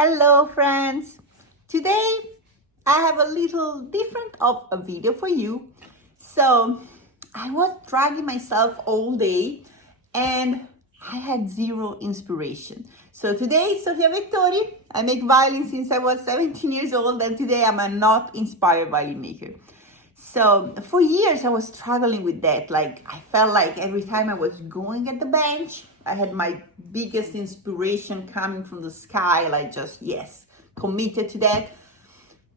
Hello friends! Today I have a little different of a video for you. So I was dragging myself all day and I had zero inspiration. So today, Sofia Vettori, I make violin since I was 17 years old and today I'm a not inspired violin maker. So for years I was struggling with that. Like I felt like every time I was going at the bench, I had my biggest inspiration coming from the sky, like just yes, committed to that.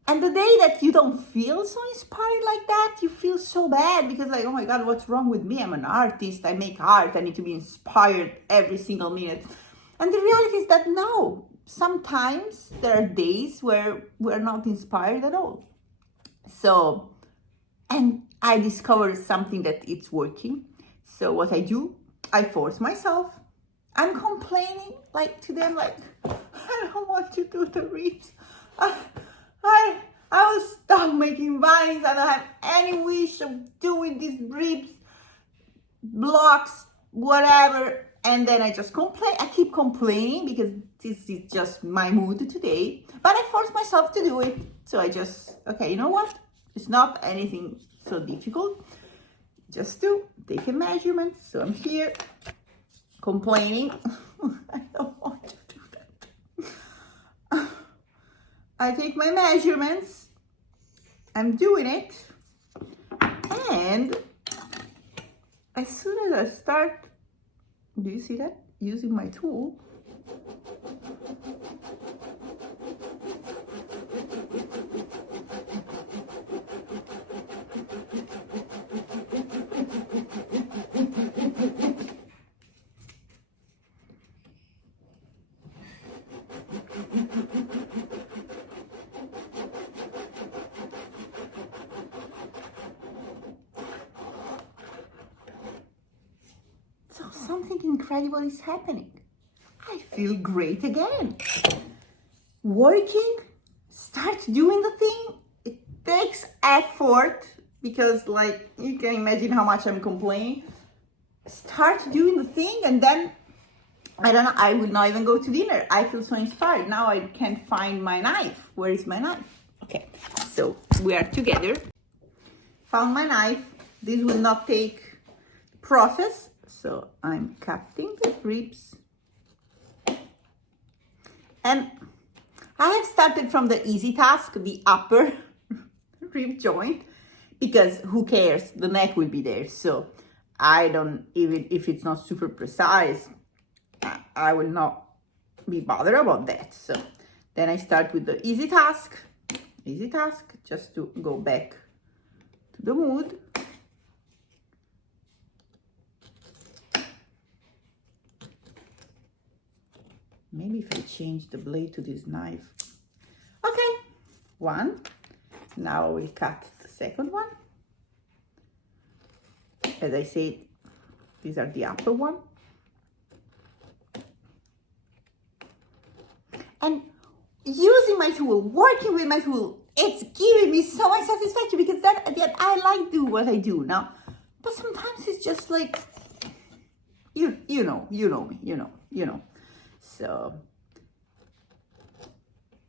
And the day that you don't feel so inspired like that, you feel so bad because like, oh my God, what's wrong with me? I'm an artist, I make art, I need to be inspired every single minute. And the reality is that no, sometimes there are days where we're not inspired at all. So, and I discovered something that it's working. So what I do, I force myself. I'm complaining like to them, like, I don't want to do the reeds. I will stop making vines. I don't have any wish of doing these ribs, blocks, whatever. And then I just complain. I keep complaining because this is just my mood today. But I force myself to do it. So I just, okay, you know what? It's not anything so difficult. Just to take a measurement. So I'm here complaining. I don't want to do that. I take my measurements. I'm doing it. And as soon as I start, do you see that? Using my tool. So something incredible is happening. I feel great again. Working, start doing the thing. It takes effort because like you can imagine how much I'm complaining. Start doing the thing and then I don't know, I will not even go to dinner. I feel so inspired. Now I can't find my knife. Where is my knife? Okay, so we are together. Found my knife. This will not take process. So I'm cutting the ribs. And I have started from the easy task, the upper rib joint, because who cares? The neck will be there. So I don't, even if it's not super precise, I will not be bothered about that. So then I start with the easy task, just to go back to the mood. Maybe if I change the blade to this knife. Okay, one. Now we cut the second one. As I said, these are the upper one. And using my tool, working with my tool, it's giving me so much satisfaction because that I like do what I do now. But sometimes it's just like, you know me. So,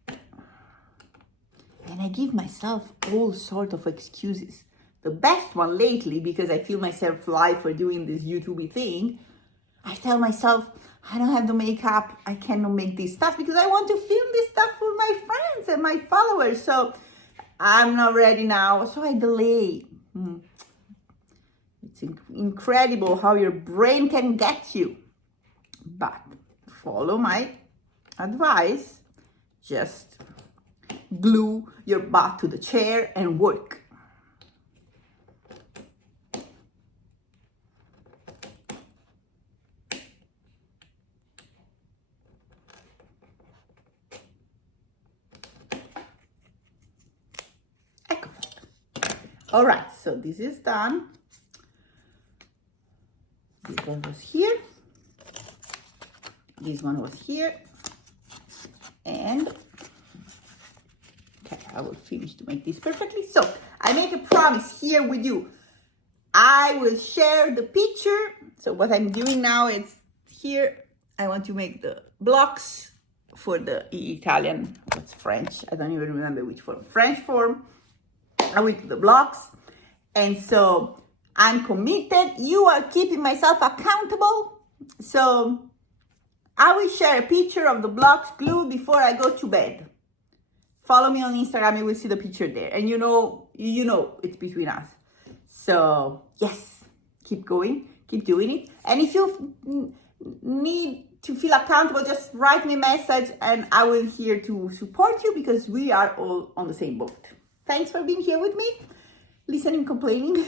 and I give myself all sorts of excuses. The best one lately, because I feel myself lie for doing this YouTube thing, I tell myself, I don't have the makeup, I cannot make this stuff because I want to film this stuff for my friends and my followers. So I'm not ready now, so I delay. It's incredible how your brain can get you. But follow my advice. Just glue your butt to the chair and work. All right, so this is done. This one was here. This one was here. And okay, I will finish to make this perfectly. So I make a promise here with you. I will share the picture. So what I'm doing now is here, I want to make the blocks for the Italian, what's French? I don't even remember which form. French form. I went to the blocks. And so I'm committed. You are keeping myself accountable. So I will share a picture of the blocks glued before I go to bed. Follow me on Instagram, you will see the picture there. And you know it's between us. So yes, keep going, keep doing it. And if you need to feel accountable, just write me a message and I will here to support you because we are all on the same boat. Thanks for being here with me, listening, complaining.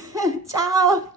Ciao.